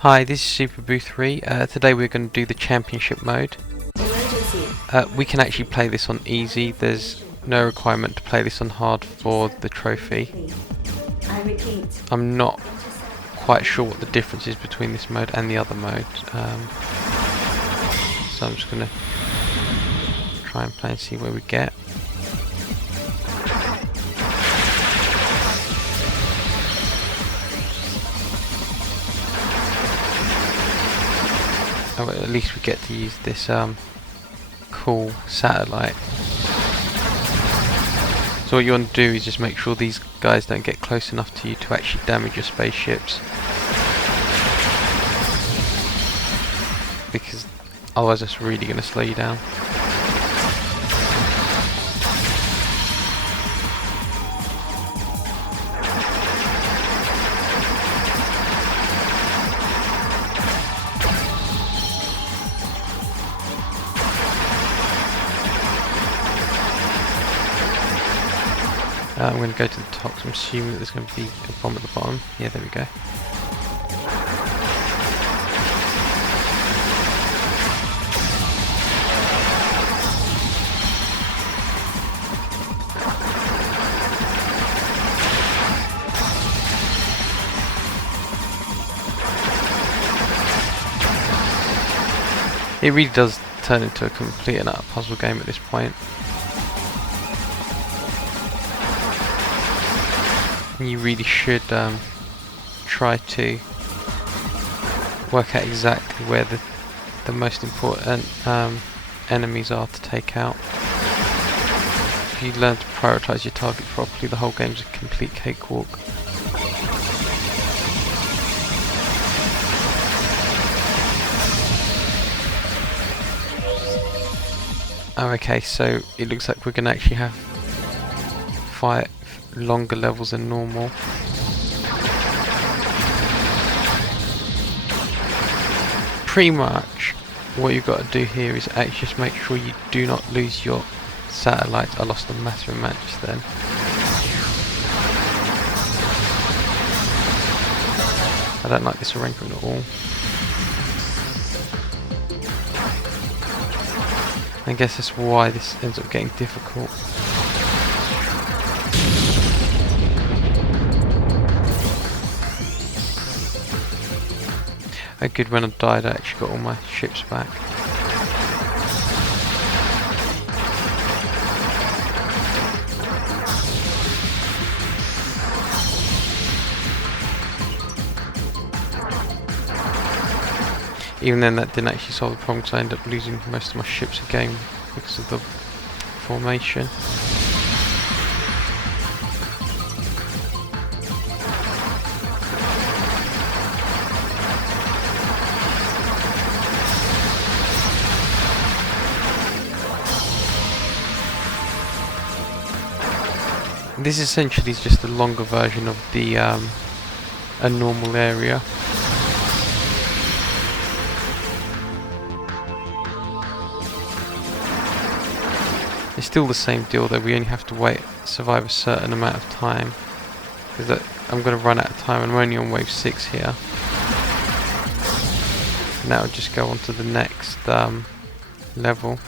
Hi, this is Super Boo 3. Today we're going to do the championship mode. We can actually play this on easy. There's no requirement to play this on hard for the trophy. I'm not quite sure what the difference is between this mode and the other mode. So I'm just going to try and play and see where we get. Oh, well, at least we get to use this cool satellite. So what you want to do is just make sure these guys don't get close enough to you to actually damage your spaceships, because otherwise it's really going to slow you down. I'm going to go to the top, so I'm assuming that there's going to be a bomb at the bottom. Yeah, there we go. It really does turn into a complete and utter puzzle game at this point. You really should try to work out exactly where the most important enemies are to take out. If you learn to prioritise your target properly, the whole game's a complete cakewalk. Oh, okay, so it looks like we're going to actually have fight longer levels than normal. Pretty much what you've got to do here is actually just make sure you do not lose your satellites. I lost a massive amount just then. I don't like this arrangement at all. I guess that's why this ends up getting difficult. Oh good, when I died I actually got all my ships back. Even then that didn't actually solve the problem, because I ended up losing most of my ships again because of the formation. This essentially is just a longer version of the a normal area. It's still the same deal, though. We only have to survive a certain amount of time, because I'm going to run out of time and I'm only on wave 6 here. And that will just go on to the next level.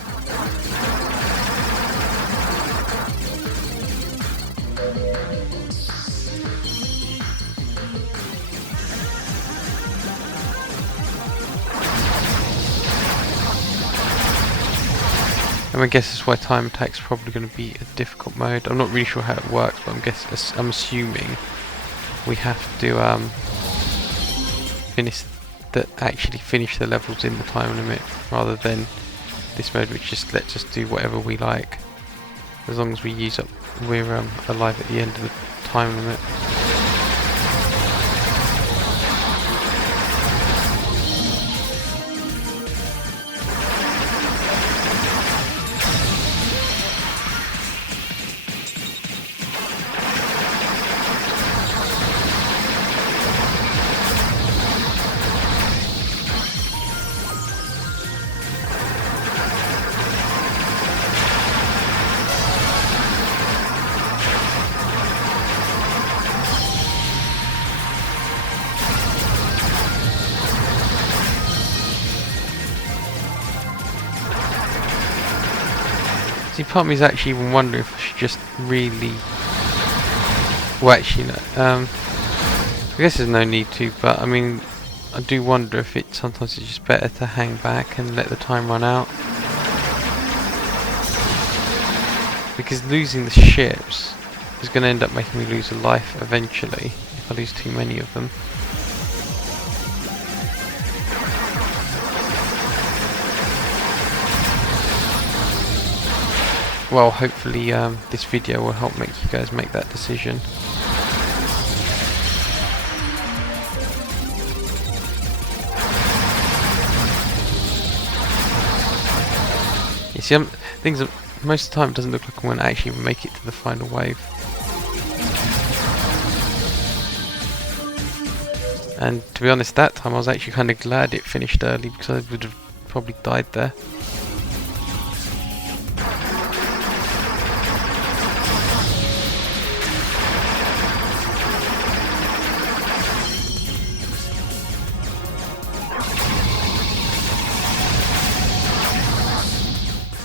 And I guess that's why time attack's probably going to be a difficult mode. I'm not really sure how it works, but I'm assuming we have to actually finish the levels in the time limit, rather than this mode which just lets us do whatever we like, as long as we're alive at the end of the time limit. See, part of me is actually even wondering if I should just really... Well, actually, no. I guess there's no need to, but I mean, I do wonder if sometimes it's just better to hang back and let the time run out. Because losing the ships is going to end up making me lose a life eventually, if I lose too many of them. Well, hopefully this video will help make you guys make that decision. You see, things are, most of the time it doesn't look like I'm going to actually even make it to the final wave. And to be honest, that time I was actually kind of glad it finished early, because I would have probably died there.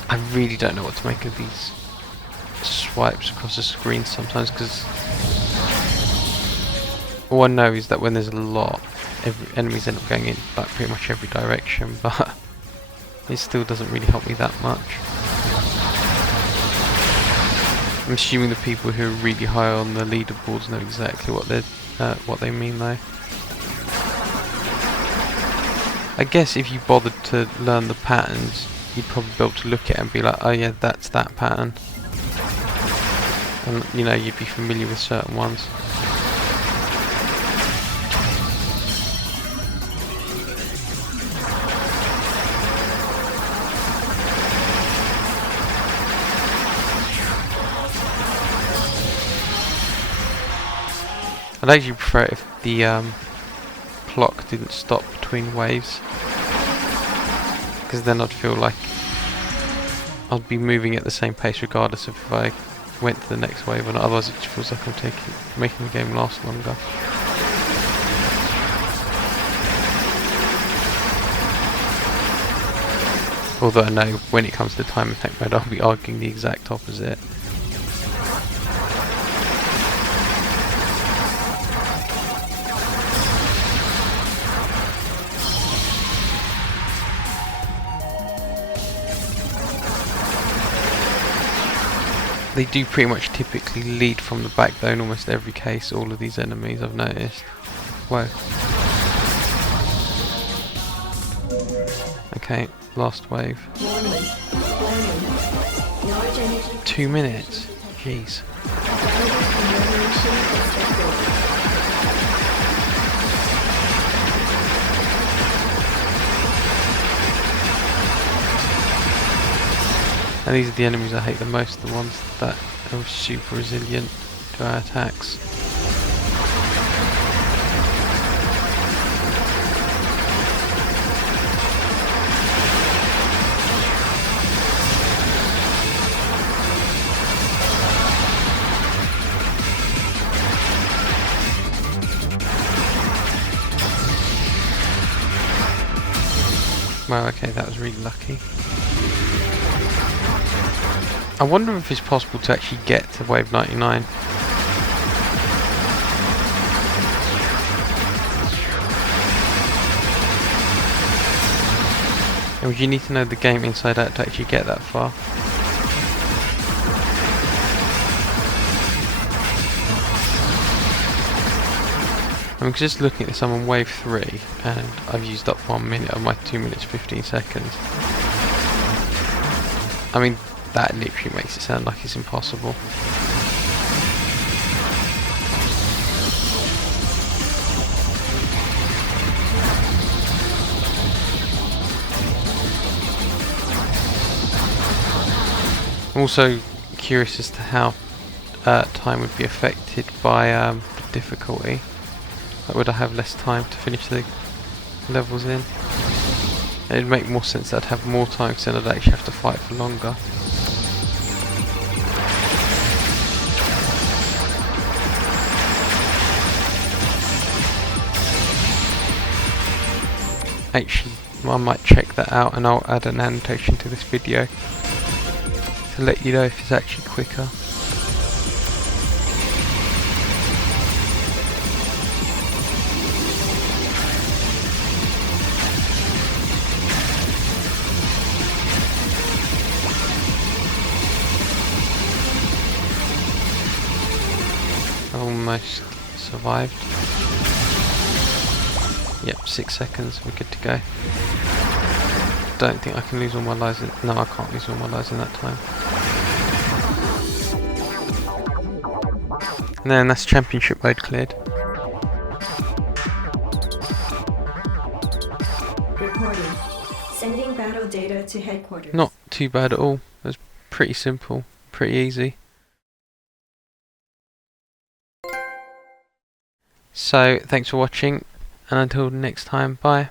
I really don't know what to make of these swipes across the screen sometimes, because all I know is that when there's a lot, enemies end up going in like pretty much every direction, but it still doesn't really help me that much. I'm assuming the people who are really high on the leaderboards know exactly what they mean though. I guess if you bothered to learn the patterns, you'd probably be able to look at it and be like, oh yeah, that's that pattern. And you know, you'd be familiar with certain ones. I'd actually prefer it if the clock didn't stop between waves, because then I'd feel like I'd be moving at the same pace regardless of if I went to the next wave or not. Otherwise it just feels like I'm making the game last longer. Although I know when it comes to time attack mode I'll be arguing the exact opposite. They do pretty much typically lead from the back though in almost every case, all of these enemies I've noticed. Whoa. Okay, last wave. 2 minutes? Jeez. And these are the enemies I hate the most, the ones that are super resilient to our attacks. Wow, okay, that was really lucky. I wonder if it's possible to actually get to wave 99. And would you need to know the game inside out to actually get that far? I'm just looking at this, I'm on wave 3 and I've used up 1 minute of my 2 minutes 15 seconds. I mean, that literally makes it sound like it's impossible. I'm also curious as to how time would be affected by the difficulty. Like, would I have less time to finish the levels in? It'd make more sense that I'd have more time, because then I'd actually have to fight for longer. Actually, I might check that out and I'll add an annotation to this video. to let you know if it's actually quicker. Almost survived. Yep, 6 seconds, we're good to go. Don't think I can lose all my lives in... No, I can't lose all my lives in that time. And then that's championship mode cleared. Reporting. Sending battle data to headquarters. Not too bad at all. It was pretty simple, pretty easy. So, thanks for watching, and until next time, bye.